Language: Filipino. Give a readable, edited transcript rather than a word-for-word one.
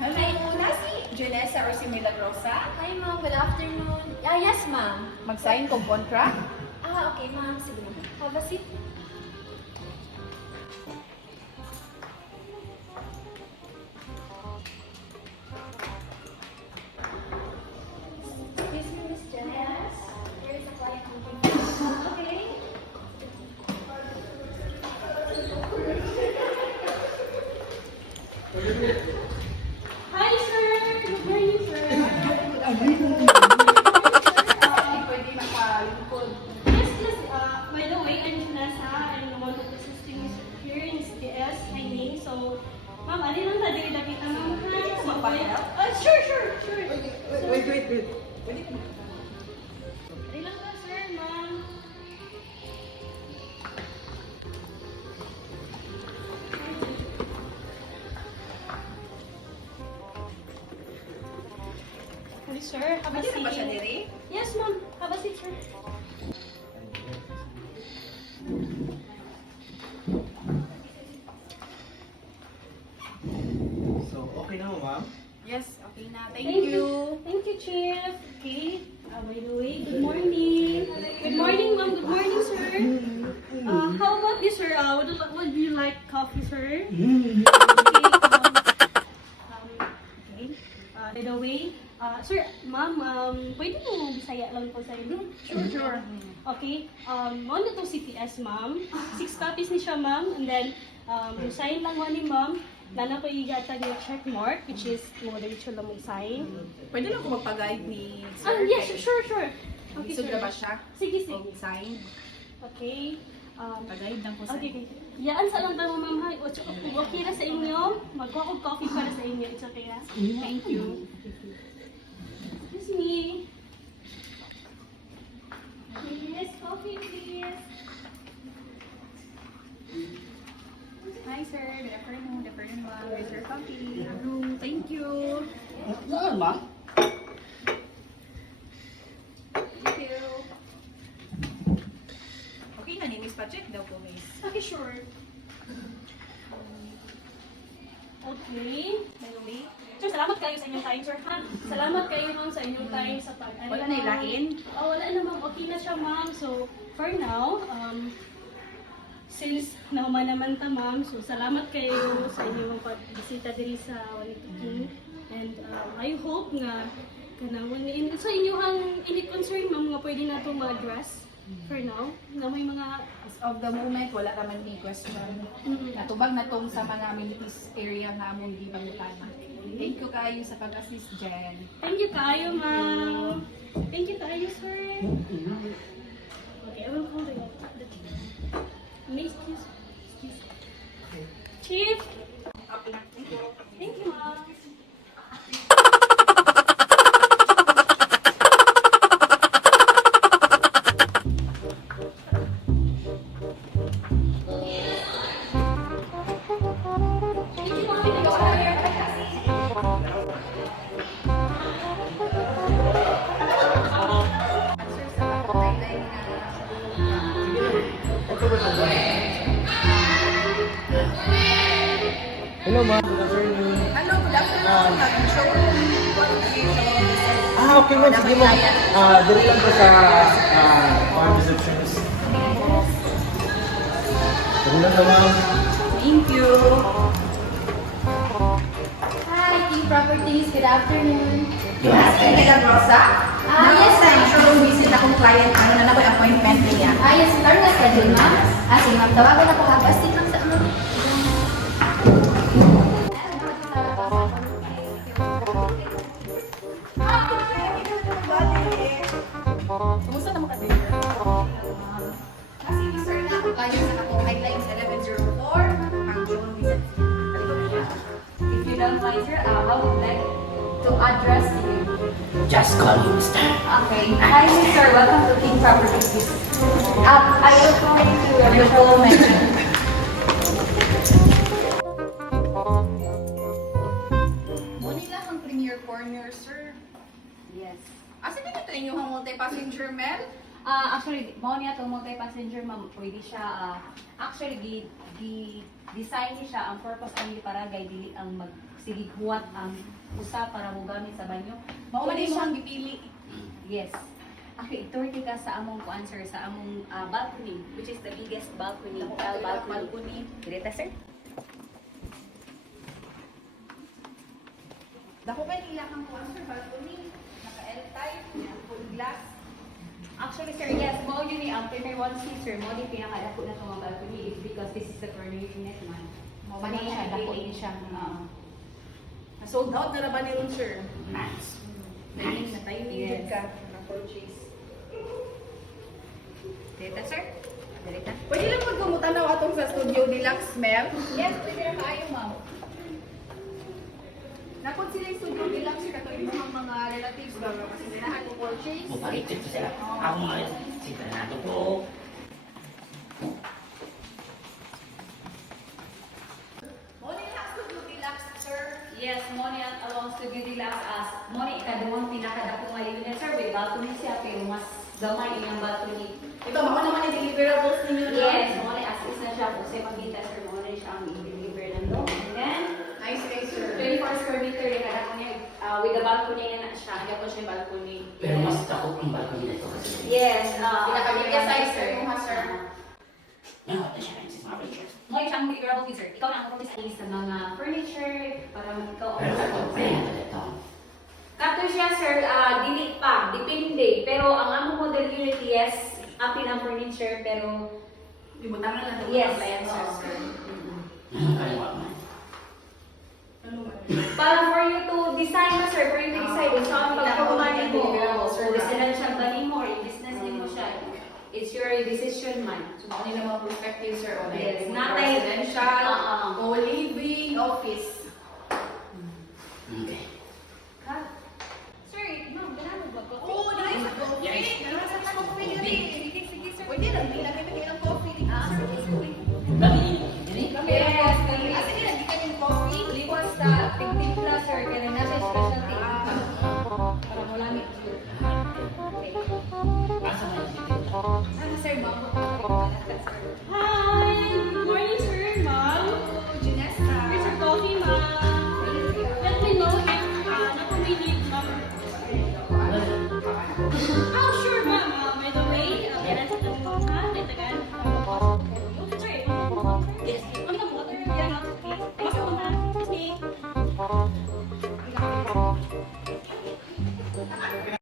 Hello, si Janessa or si Milagrosa? Hi ma'am, good afternoon. Yes ma'am. Mag-sign kong contract? Okay ma'am, sige ma'am. Have a seat. Excuse me, Miss Janice. Here is a client information. Okay. Hi sir! Good morning sir! Pwede makalingkod. Yes, yes. By the way, I'm JANESSA. I'm one of the assistants here in SDS, Highline. So, ma'am, ano lang tayo nakita ma'am? Hi, Magpahinga? Sure. Wait. Pwede ka na. Ano lang ba, sir, ma'am? Hi, sir. Have a Pwede na ba siya seat. diri? Yes, ma'am. Have a seat, sir. So, okay na mo, ma'am? Yes, okay na. Thank you. Thank you, Chief. Okay. By the way, good morning. Good morning, ma'am. Good morning, sir. How about this, sir? Would you like coffee, sir? Okay. Okay. By the way, sir, ma'am, pwede mo bisaya lang po sa inyo? Sure. Okay. Ano to CPS, ma'am? 6 copies ni siya, ma'am. And then, sign lang mo ni ma'am. Lana ko igatag yung check mark, which is mo diretso lang mag-sign. Pwede lang ko magpag-guide ni sir. Yes, sure. Okay, Isog sir. na ba siya? Sige. O sign? Okay. Pag-guide lang ko sa Okay. Yaan sa lang tayo, ma'am. Hi. Kung okay na sa inyo, magkuha ko coffee para sa inyo. It's okay, ha? Thank you. Excuse me. Yes, coffee, please. Hi sir, good afternoon. Ma'am. Where's your coffee? Thank you. Saan, ma'am? Thank you. Okay na, Miss pa-check daw po, Miss. Okay, sure. Okay. By the way, sir, salamat kayo sa inyong time, sir, ha? Salamat kayo, ma'am, sa inyong time sa pag... Wala na ilain? Wala na, ma'am. Okay na siya, ma'am. So, for now, since naman naman ta, ma'am, so salamat kayo sa inyong pagbisita diri sa Walituking. And I hope nga kanang sa inyo ang any concern, ma'am, nga pwede na itong ma-address for now. Na may mga... As of the moment, wala naman may question. Natubag na tong sa mga amenities area nga among di bangutana. Thank you kayo sa pag-assist dyan. Thank you kayo, ma'am. Thank you kayo, sir. Okay, I will call the chief. Miss, Chief. Thank you, ma'am. Hello, ma'am. Good afternoon. Hello, good afternoon. Avenir Showroom. Okay, ma'am. Sige, ma'am. Dali lang po sa Receptionist. Dali lang na, ma'am. Thank you. Hi, King Properties. Good afternoon. Yes, Milagrosa. Yes, sa showroom visit akong client. Ano na ako appointment niya? Yes, start na schedule, ma'am. Sige, ma'am. Tawagan ako ha. Bastik lang sa ano. Kumusta naman ka din? Kasi Mr. na ako client sa akong Highline 1104. Ang showroom visit. If you don't mind, sir, I would like to address you. Just call you, mister. Okay. Hi, sir. Welcome to King Properties. I will call you to your full mention. Muna ang premier corner, sir. Yes. Asa din ito inyong multi-passenger, Mel? Actually, mo niya itong multi-passenger, ma'am. Pwede siya, actually, design ni siya, ang purpose ani para dili ang magsigighuwat ang usa para mo gamit sa banyo. Mao man mo ang gipili. Yes. Okay, turkey ka sa among answer sa among balcony, which is the biggest balcony, balcony. Direta, sir? Dako kay nila kang answer balcony, naka L type, full glass. Actually, sir, yes, mo yun ni ang premier one seat, sir. Mo di pinakadako na itong balcony is because this is the corner unit man. Mao man siya, dako ni siya. Sold out na ba ni ron, sir? Nice. Dahil na tayo Yes. ka na purchase. Direta, sir? Direta? Pwede lang magkumutanaw atong sa Studio Deluxe, ma'am. Yes, pwede na kaayo, ma'am. Nakon sila yung studio nila kasi katuloy mo ang mga relatives ba kasi ganahan ko purchase. Mupalitit ko sila. Ako mga sila nato po. Morning lang studio deluxe, sir. Yes, mo ni ang along studio deluxe as mo ni ikaduhang pinakadako nga unit, sir. With balcony siya, pero mas gamay yung balcony. Ito, baka naman yung deliverables ninyo na. Yes, mo ni assist na siya. Kung siya magkita, sir, mo ni siya ang i-deliver ng loob. And then, Nice day, sir. 24 square meter yung kadako niya. With the balcony na siya. Kaya po siya yung balcony. Pero mas takot ang balcony na ito kasi. Yes, Pinaka-bigger size, sir, yung sir. Ngayon, ito siya rin sa mga pictures. Mo yung deliverable feature. Ikaw na ang promise sa mga furniture para ikaw Pero ito, pero ito. Kato siya, sir, dili pa, depende. Pero ang among model unit, yes, apin ang furniture, pero Libutan na lang ng yes. appliances, oo. sir. Ano kaliwa man? Ano man? Para for you to design na, sir, for you to decide kung saan pagpapaman mo, Sir, o residential ba mo, or business mo siya. It's your decision, man. So, ano yung mga perspective, sir? O, Yes, like, not residential, like- co-living, office. Okay. Sir, ma'am, ganun ba? Oo, dahil sa coffee. Yes. Dalawa sa coffee Sige, dili. sige, sir. Pwede lang, hindi lang kayo ng coffee. Sir, Dami ini. Yes, Ah, sige, lagi kayo ng coffee. liwas sa tigtimpla, sir, kaya na siya specialty. Para mo lamig. Okay. Asa man yung dito? Sir, ma'am. Hi! Good morning, sir, ma'am. Janessa. Here's your coffee, ma'am. Let me know if napumili, ma'am. Oh, sure, ma'am. By the way, meron sa tanong ha? Itagan. Sorry. Yes. Ano ba? Yan, okay. Thanks so much. Okay.